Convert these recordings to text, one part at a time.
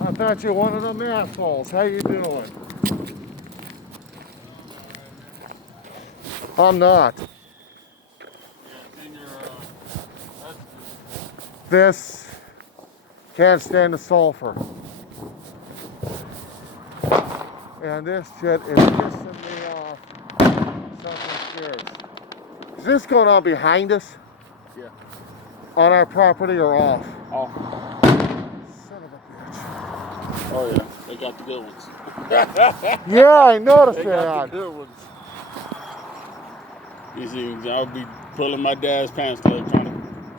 I thought you were one of them assholes. How you doing? I'm not. This can't stand the sulfur. And this shit is pissing me off. Something fierce. Is this going on behind us? Yeah. On our property or off? Off. Son of a bitch. Oh yeah, they got the good ones. Yeah, I noticed They that. got the good ones. You see, I'll be pulling my dad's pants leg trying to.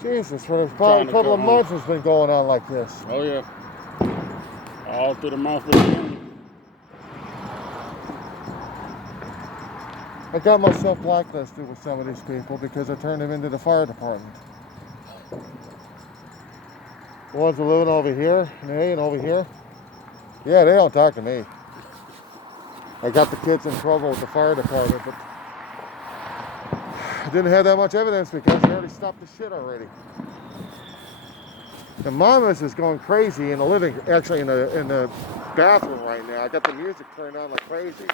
Jesus, for probably a couple of months it's been going on like this. Oh yeah. All through the month with the I got myself blacklisted with some of these people because I turned them into the fire department. The ones that are living over here, and over here, yeah, they don't talk to me. I got the kids in trouble with the fire department, but I didn't have that much evidence because they already stopped the shit already. The mama's is going crazy in the actually in the bathroom right now. I got the music turned on like crazy.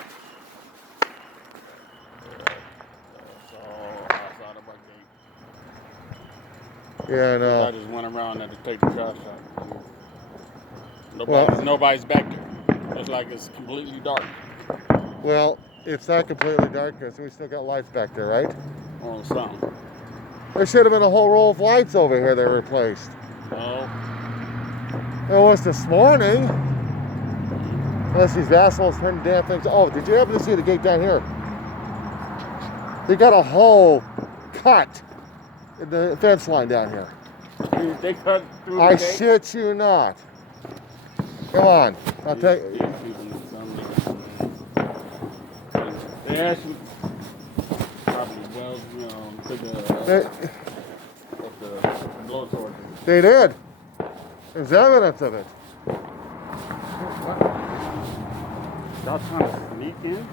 That's all outside of my gate. Yeah, I know. I just went around there to take the trash out. Nobody's back there. Looks like it's completely dark. Well, it's not completely dark because we still got lights back there, right? Oh, something. There should have been a whole row of lights over here they replaced. Oh. It was this morning. Unless these assholes turn the damn things. Oh, did you happen to see the gate down here? They got a hole cut in the fence line down here. They cut through the I gate? shit you not. Come on. I'll take. They actually probably took the blowtorch. They did. There's evidence of it. Y'all trying to sneak in?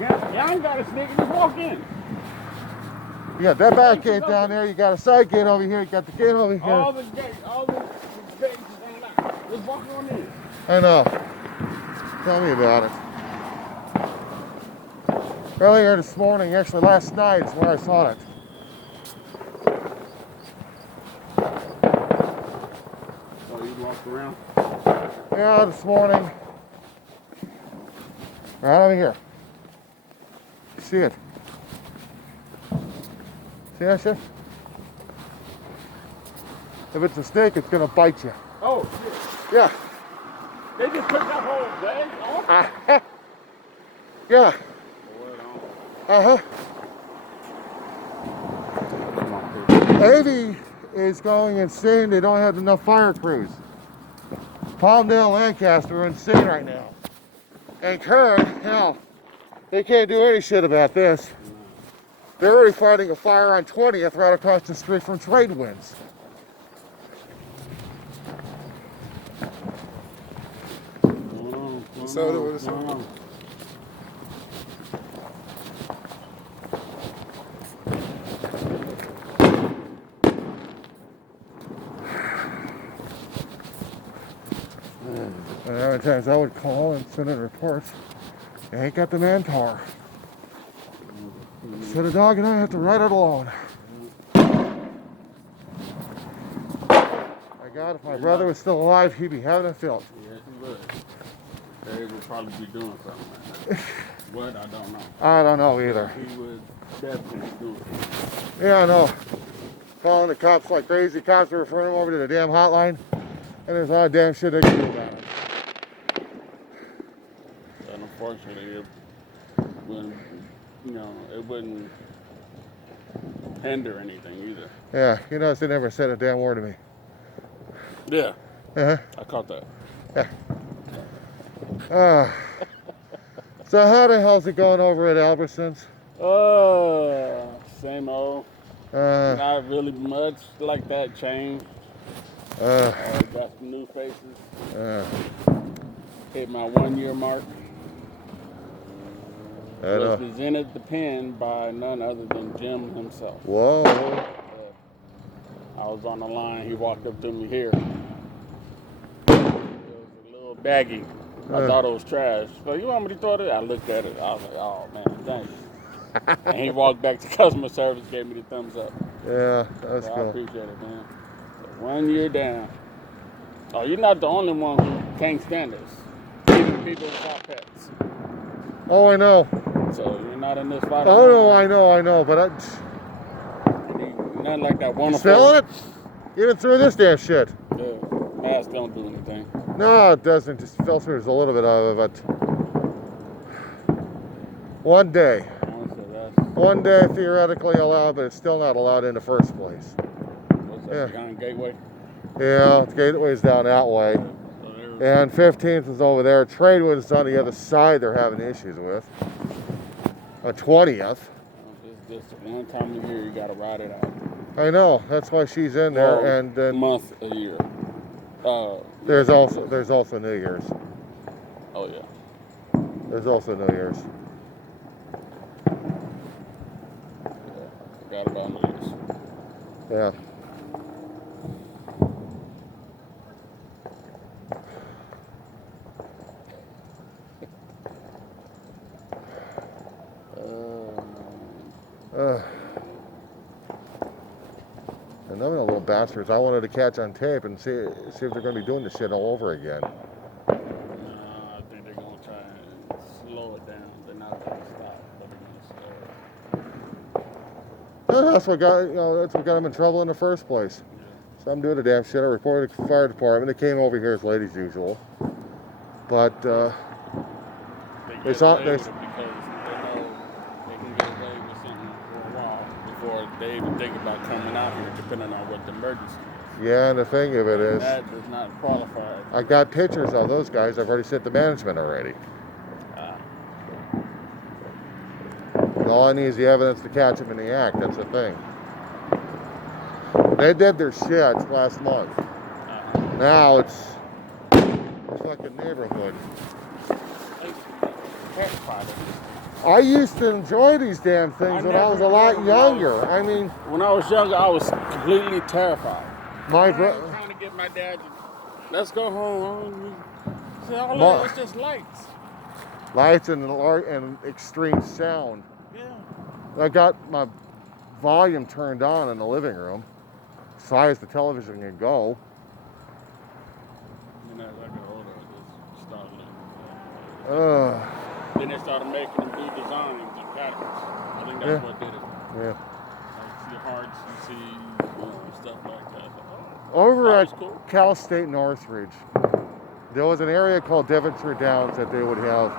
Yeah, y'all ain't got to sneak in. Just walk in. You got that back gate down there. You got a side gate over here. You got the gate over here. All the gates is unlocked. Just walk on in. I know. Tell me about it. Earlier this morning, actually last night, is where I saw it. Oh, you walked around? Yeah, this morning. Right over here. See it? See that shit? If it's a snake, it's gonna bite you. Oh, shit. Yeah. They just took that whole leg off? Yeah. Uh-huh. 80 is going insane. They don't have enough fire crews. Palmdale, Lancaster are insane right now. And Kern, hell, they can't do any shit about this. They're already fighting a fire on 20th right across the street from Trade Winds. And there were times I would call and send in reports. They ain't got the manpower. So the dog and I have to ride it alone. My God, if my brother was still alive, he'd be having a fit. Yes, he would. They would probably be doing something like that. What? I don't know. I don't know either. He would definitely do it. Yeah, I know. Calling the cops like crazy. Cops are referring them over to the damn hotline. And there's a lot of damn shit they can do about it. And unfortunately, it wouldn't hinder anything either. Yeah, you notice they never said a damn word to me. Yeah. Uh-huh. I caught that. Yeah. So how the hell's it going over at Albertsons? Same old. Not really much like that change. Got some new faces. Hit my 1 year mark. Was presented the pen by none other than Jim himself. Whoa. I was on the line. He walked up to me here. It was a little baggie. I thought it was trash. So you want me to throw it? I looked at it. I was like, oh man, thanks. And he walked back to customer service, gave me the thumbs up. Yeah, that's So cool. I appreciate it, man. So 1 year down. Oh, you're not the only one who can't stand this. Even people without pets. Oh, I know. So you're not in this fight. Oh no, I know, but Nothing like that you wonderful. smelling it? Even through this damn shit. Yeah, mask don't do anything. No, it doesn't. Just filters a little bit of it. One day theoretically allowed, but it's still not allowed in the first place. What's that, behind Gateway? Yeah, the gateway's down that way. And 15th is over there. Tradewood's on the other side they're having issues with. 20th. It's just one time a year you gotta ride it out. I know. That's why she's in there. Well, and then month a year. there's also New Year's. Oh yeah. There's also New Year's. Yeah, forgot about New Year's. Yeah. And them little bastards, I wanted to catch on tape and see if they're going to be doing this shit all over again. I think they're going to try and slow it down. They're not going to stop, but they're going to slow it. That's what got them in trouble in the first place. Yeah. So I'm doing the damn shit. I reported to the fire department. They came over here as late as usual. But they saw this because they know they can get away with something for a while before they even think about coming out here, depending on what the emergency is. Yeah, and the thing of it is, that does not qualify. I got pictures of those guys. I've already sent the management already. All I need is the evidence to catch them in the act. That's the thing. They did their shit last month. Now it's a fucking neighborhood. I used to enjoy these damn things when I was a lot younger. I mean, when I was younger, I was completely terrified. My brother trying to get my dad to, let's go home. See, all that was just lights. Lights and extreme sound. Yeah. I got my volume turned on in the living room, as high as the television can go. And as I got older, I just started. Then they started making them do designs and patterns. I think that's what did it. Yeah. Like see hearts, you see stuff like that. Over at Cal State Northridge, there was an area called Devonshire Downs that they would have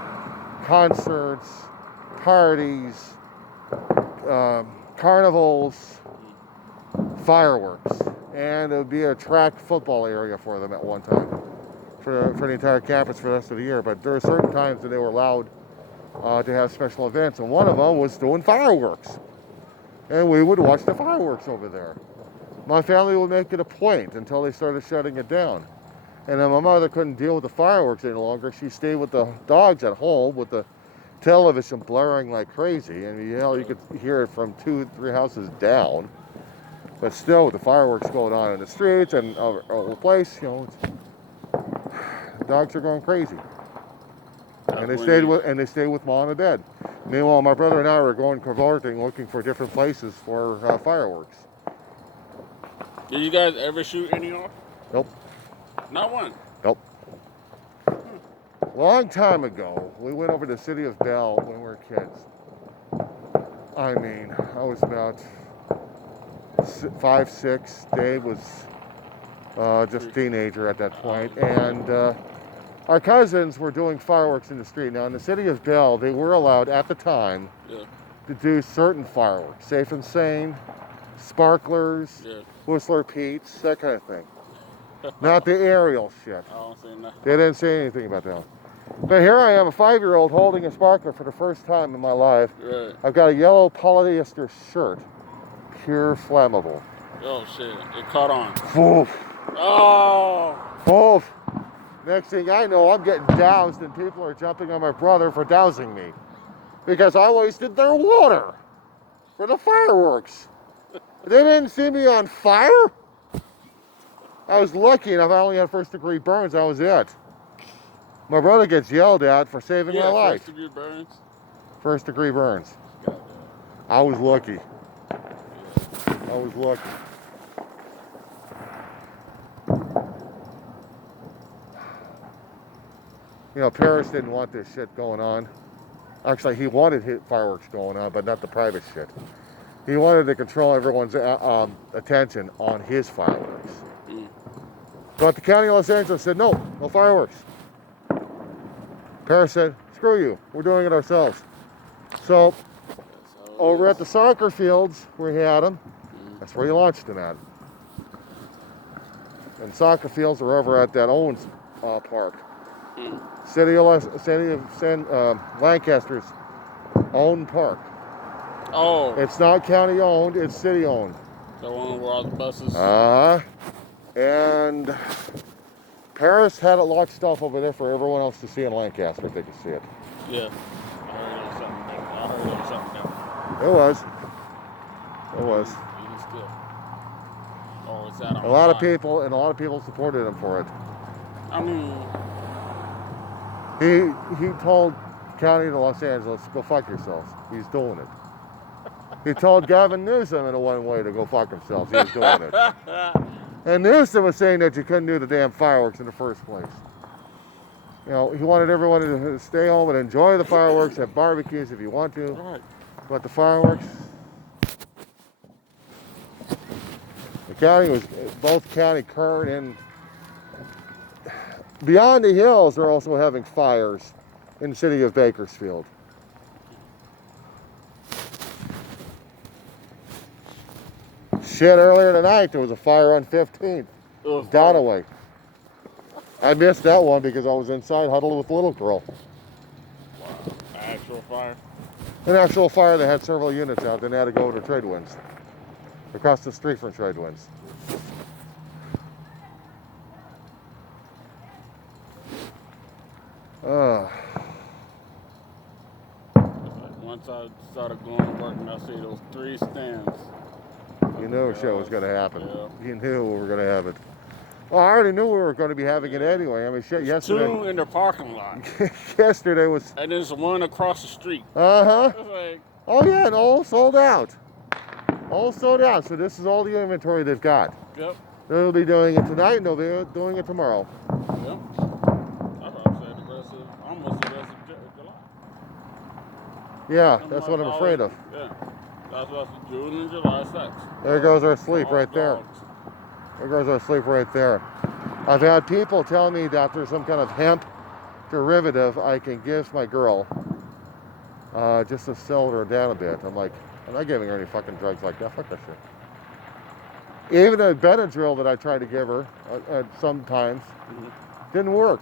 concerts, parties, carnivals, fireworks, and it would be a track football area for them at one time for the entire campus for the rest of the year. But there were certain times that they were allowed to have special events, and one of them was doing fireworks, and we would watch the fireworks over there. My family would make it a point until they started shutting it down. And then my mother couldn't deal with the fireworks any longer. She stayed with the dogs at home with the television blaring like crazy. And you could hear it from 2-3 houses down. But still, with the fireworks going on in the streets and all over the place, the dogs are going crazy. And they stayed with Mom and Dad. Meanwhile, my brother and I were going cavorting, looking for different places for fireworks. Did you guys ever shoot any off? Nope. Not one? Nope. Long time ago, we went over to the city of Bell when we were kids. I mean, I was about 5, 6. Dave was just a teenager at that point. And our cousins were doing fireworks in the street. Now, in the city of Bell, they were allowed at the time to do certain fireworks. Safe and Sane, sparklers, Whistler Pete's, that kind of thing. Not the aerial shit. I don't see nothing. They didn't say anything about that. But here I am, a 5-year-old holding a sparkler for the first time in my life. Right. I've got a yellow polyester shirt, pure flammable. Oh shit, it caught on. Woof. Oh! Woof. Next thing I know, I'm getting doused and people are jumping on my brother for dousing me. Because I wasted their water for the fireworks. They didn't see me on fire? I was lucky enough. I only had first-degree burns. That was it. My brother gets yelled at for saving my life. First-degree burns. First-degree burns. Goddamn. I was lucky. Yeah. I was lucky. You know, Paris didn't want this shit going on. Actually, he wanted fireworks going on, but not the private shit. He wanted to control everyone's attention on his fireworks. Mm. But the county of Los Angeles said, no fireworks. Paris said, screw you, we're doing it ourselves. So, over at the soccer fields where he had them, that's where he launched them at. And soccer fields are over at that Owens park. City of Lancaster's own park. Oh. It's not county owned, it's city owned. The one where all the buses. And Paris had it launched off over there for everyone else to see in Lancaster if they could see it. Yeah. I heard it was something different. It was. It was. Even still. Oh, it's out on A lot of people supported him for it. I mean, He told County of Los Angeles, go fuck yourselves. He's doing it. He told Gavin Newsom in a one-way to go fuck himself. He was doing it. And Newsom was saying that you couldn't do the damn fireworks in the first place. You know, he wanted everyone to stay home and enjoy the fireworks, have barbecues if you want to. right. But the fireworks, the county was, both county, Kern and beyond the hills, they're also having fires in the city of Bakersfield. Shit, earlier tonight there was a fire on 15th, Donaway. I missed that one because I was inside huddled with little girl. Wow. Actual fire? An actual fire that had several units out, then they had to go to Trade Winds. Across the street from Trade Winds. Once I started going to work and I see those 3 stands. You knew shit was going to happen. Yeah. You knew we were going to have it. Well, I already knew we were going to be having it anyway. I mean, shit, yesterday. 2 in the parking lot. Yesterday was. And there's one across the street. Uh-huh. It's like, Oh, yeah, and all sold out. All sold out. So this is all the inventory they've got. yep. They'll be doing it tonight and they'll be doing it tomorrow. Yep. I probably said almost the rest of July. Yeah, that's what I'm afraid of. Yeah. That's what's June and July 6th. There goes our sleep right there. Dogs. There goes our sleep right there. I've had people tell me that there's some kind of hemp derivative I can give my girl just to settle her down a bit. I'm like, I'm not giving her any fucking drugs like that. Fuck that shit. Even the Benadryl that I tried to give her sometimes didn't work.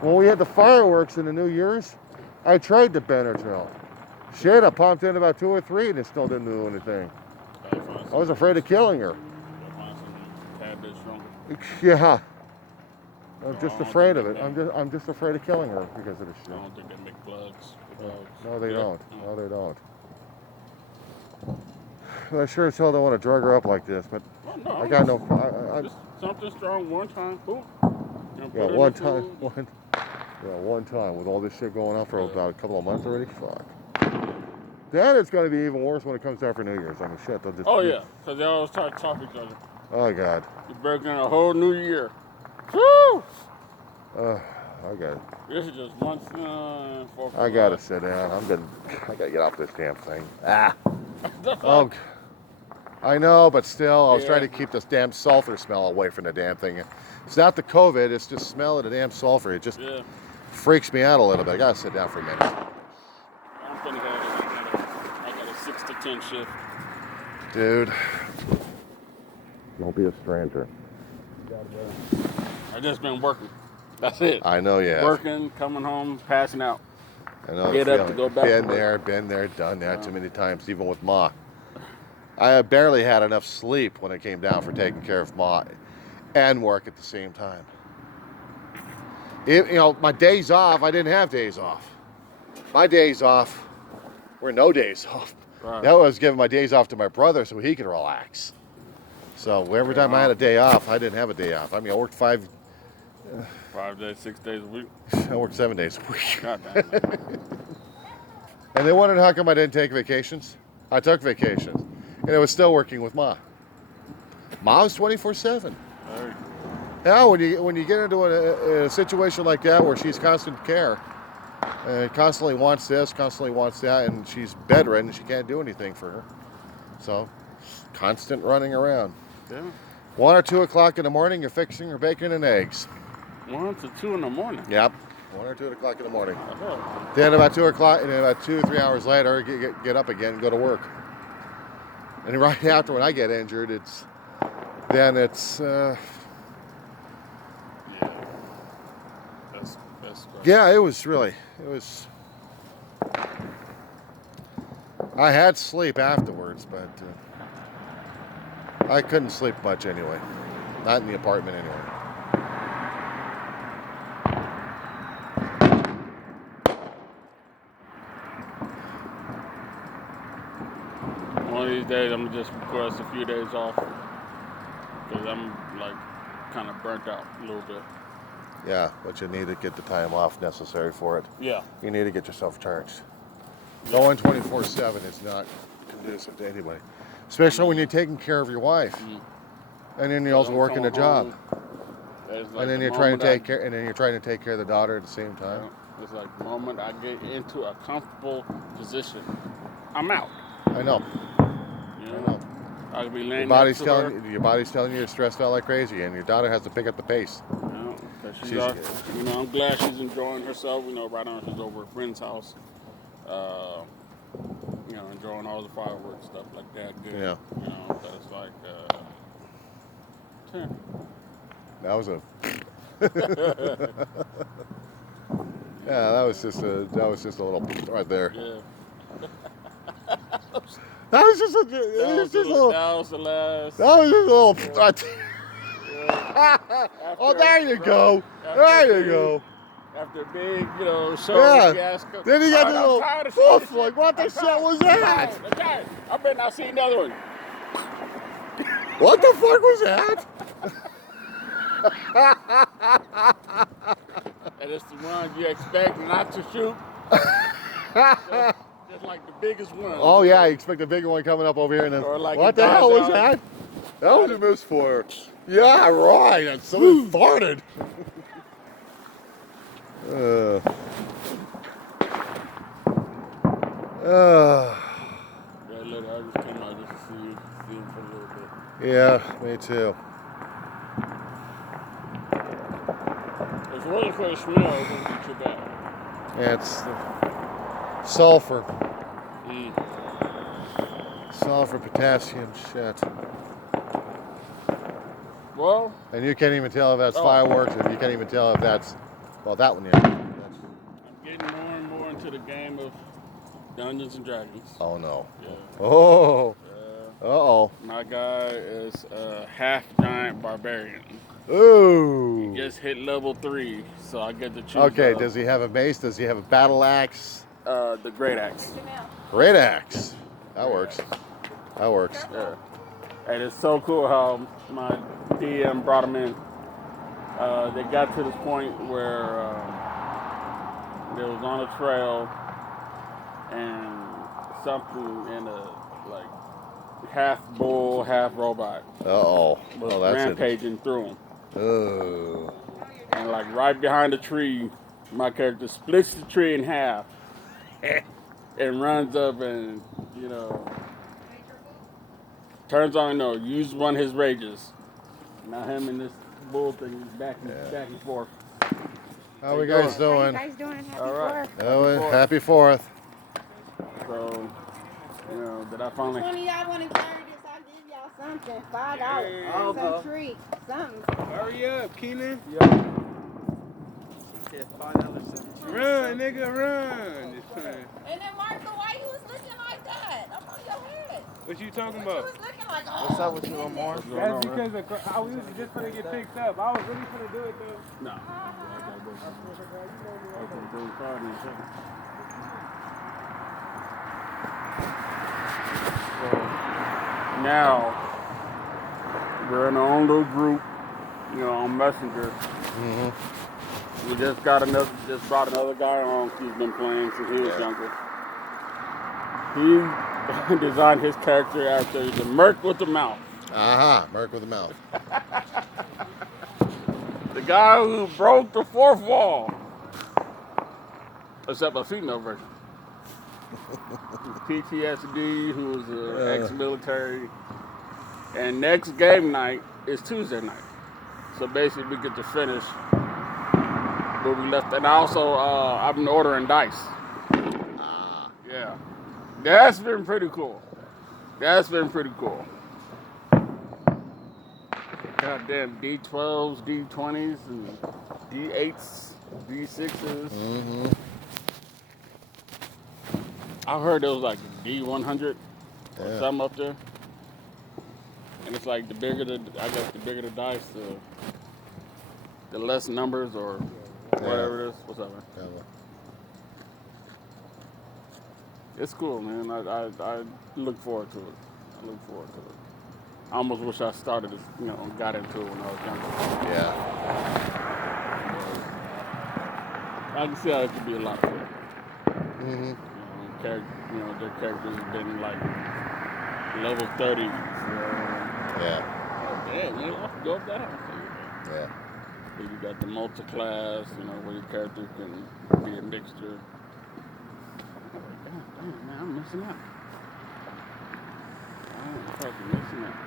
When we had the fireworks in the New Year's, I tried the Benadryl. Shit, I pumped in about 2 or 3 and it still didn't do anything. I was afraid of killing her. Yeah. I'm just afraid of it. I'm just afraid of killing her because of this shit. I don't think they make plugs for dogs. No, they don't. No, they don't. I sure as hell don't want to drug her up like this, but No, I got no. just something strong one time, boom. Yeah, one time. One time with all this shit going on for about a couple of months already. Fuck. Then it's going to be even worse when it comes down for New Year's. I mean, shit. They'll just. Oh yeah, because they always try to talk to each other. Oh God. You're breaking a whole new year. Woo! I got it. This is just 1 4. I gotta sit down. I gotta get off this damn thing. Oh, I know, but still, I was trying to keep this damn sulfur smell away from the damn thing. It's not the COVID, it's just smell of the damn sulfur. It just freaks me out a little bit. I gotta sit down for a minute. I'm finna I got a 6 to 10 shift. Dude, don't be a stranger. I just been working. That's it. I know, yeah. Working, coming home, passing out. I know. Get up to go back. Been there, done that too many times, even with Ma. I barely had enough sleep when it came down for taking care of Ma and work at the same time. My days off, I didn't have days off. My days off were no days off. Right. That was giving my days off to my brother so he could relax. So every time I had a day off, I didn't have a day off. I mean, I worked 5 days, 6 days a week. I worked 7 days a week. God damn. And they wondered how come I didn't take vacations. I took vacations, and I was still working with Ma. Ma was 24/7. Hey. Now, when you get into a situation like that where she's constant care, and constantly wants this, constantly wants that, and she's bedridden, she can't do anything for her. So, constant running around. Yeah. 1 or 2 o'clock in the morning, you're fixing her bacon and eggs. 1 to 2 in the morning. Yep. 1 or 2 o'clock in the morning. Uh-huh. Then about 2 o'clock, and then about 2 or 3 hours later, get up again and go to work. And right after when I get injured, it's Yeah. That's great. yeah, it was. I had sleep afterwards, but I couldn't sleep much anyway. Not in the apartment anyway. One of these days, I'm gonna just request a few days off because I'm like kind of burnt out a little bit. Yeah, but you need to get the time off necessary for it. Yeah. You need to get yourself charged. Going 24/7 is not conducive to anybody, especially when you're taking care of your wife, and then you're also working a job, and then you're trying to take care, and then you're trying to take care of the daughter at the same time. It's like the moment I get into a comfortable position, I'm out. I know. You I know, know. I could be Your laying body's next to her. your body's telling you you're stressed out like crazy, and your daughter has to pick up the pace. You know, 'cause She's- I'm glad she's enjoying herself. Right now she's over at a friend's house. Enjoying all the fireworks, stuff like that. Good. Yeah. But it's like, That was a. Yeah, that was just a little right there. yeah. That was just a. That It was just a little. that was the last. That was just a little. Oh, there you go. There you go. After a big, show Yeah. fiasco. Then he got All the right, little I'm tired of poof, seeing like, what the I'm shit tired. was I'm that? tired. I'm tired. I better not see another one. What the fuck was that? And it's the one you expect not to shoot. Just like the biggest one. Oh yeah, you expect a bigger one coming up over here, and then Or like what it the hell dies was out. that? That was a misfire. Yeah, right. And somebody farted. Yeah, look, I just came out just to see him for a little bit. yeah, me too. If it wasn't for the smell, it wouldn't be too bad. Yeah, it's sulfur, sulfur, potassium, shit. Well, And you can't even tell if that's Oh. fireworks, and you can't even tell if that's, well, that one, yeah. I'm getting more and more into the game of Dungeons and Dragons. Oh no. Yeah. Oh. Uh-oh. My guy is a half giant barbarian. Ooh. He just hit level 3, so I get to choose. Okay, does he have a mace? Does he have a battle axe? the great axe. Great axe. That works. That works. Yeah. And it's so cool how my DM brought him in. They got to this point where they was on a trail and something in a half bull, half robot Uh-oh. was Oh, that's it. rampaging through him. Oh. And right behind the tree, my character splits the tree in half and runs up and, turns on, use one of his rages. Now him and this bull thing is back and forth. How we guys How you doing? guys doing? Happy All right. Fourth. Happy 4th. So, that I finally... Which one of y'all want to carry this? I'll give y'all something. $5. I'll Some go. treat. Something. Hurry up, Keenan. Yeah. Run, nigga, run. Just playing. And then Martha, why you was looking like that? Up on your head. What you talking You about? was looking like, What's up with you, Omar? That's because I was just gonna get picked up. I was really gonna do it though. No. Now, We're in our own little group, on Messenger. We just brought another guy on. He's been playing since he was younger. He designed his character after the Merc with the mouth. Merc with the mouth. The guy who broke the fourth wall. Except a female version. PTSD, who was ex-military. And next game night is Tuesday night. So basically we get to finish where we left. And also, I've been ordering dice. Yeah. That's been pretty cool. Goddamn D12s, D20s, and D8s, D6s. I heard there was like a D100 or something up there. And it's like the bigger the dice, the less numbers or whatever it is. What's up, man? It's cool, man. I look forward to it. I almost wish I started, got into it when I was younger. Yeah. I can see how it could be a lot of fun. Their characters have been like level 30. Damn, I can go up that high. Yeah. But you got the multi-class, where your character can be a mixture. Damn, man, I'm missing out. I'm fucking missing out.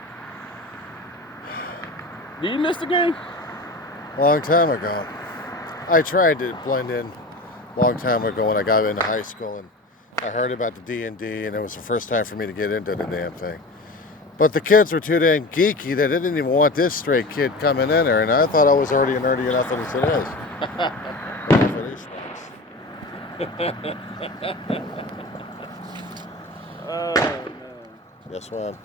Did you miss the game? Long time ago. I tried to blend in a long time ago when I got into high school, and I heard about the D&D, and it was the first time for me to get into the damn thing. But the kids were too damn geeky that they didn't even want this stray kid coming in there, and I thought I was already nerdy enough as it is. For these ones. Oh, man. Guess what?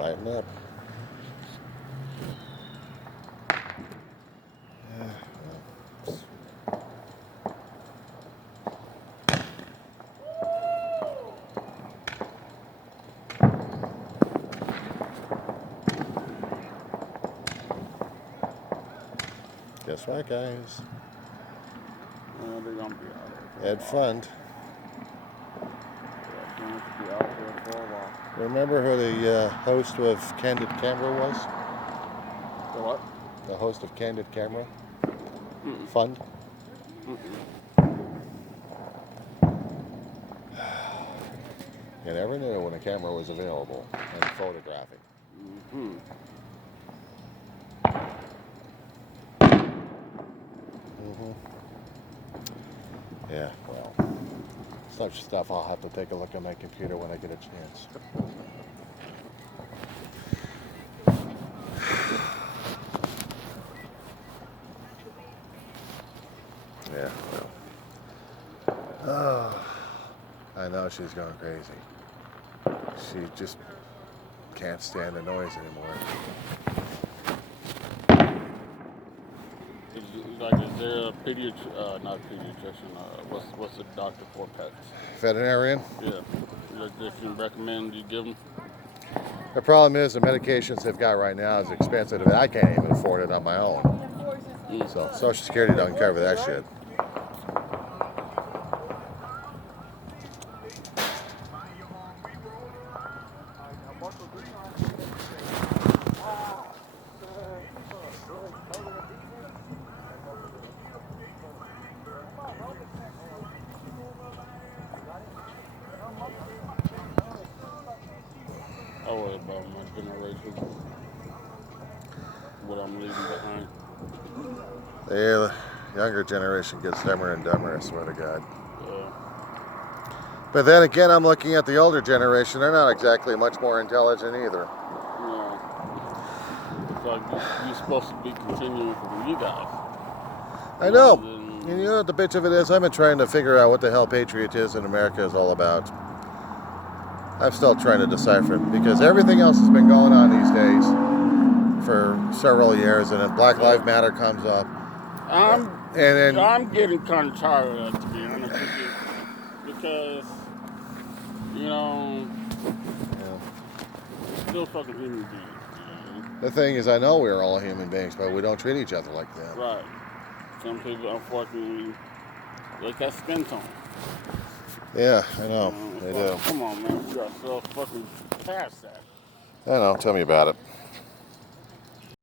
Lighten up. Guess what, guys? They're gonna be out there. Ed Fund. They're going to be out there for a while. Remember who the host of Candid Camera was? The what? The host of Candid Camera? Fund? You never knew when a camera was available and photographing. Yeah, well, such stuff I'll have to take a look at my computer when I get a chance. Yeah, well. I know she's going crazy. She just can't stand the noise anymore. Is there a not pediatrician, what's the doctor for pets? Veterinarian? Yeah. If you recommend you give them? The problem is the medications they've got right now is expensive. I can't even afford it on my own. So Social Security doesn't cover that shit. I worry about my generation, what I'm leaving behind. The younger generation gets dumber and dumber, I swear to God. Yeah. But then again, I'm looking at the older generation. They're not exactly much more intelligent either. No. It's like you're supposed to be continuing from you guys. I know. And you know what the bitch of it is? I've been trying to figure out what the hell patriotism in America is all about. I'm still trying to decipher it because everything else has been going on these days for several years, and then Black Lives Matter comes up. I'm getting kind of tired of that, to be honest with you, because still fucking human beings. Man. The thing is, I know we're all human beings, but we don't treat each other like that. Right. Some people, unfortunately, look at skin tone. Yeah, I know. They do. Come on, man. We got so fucking past that. I know. Tell me about it.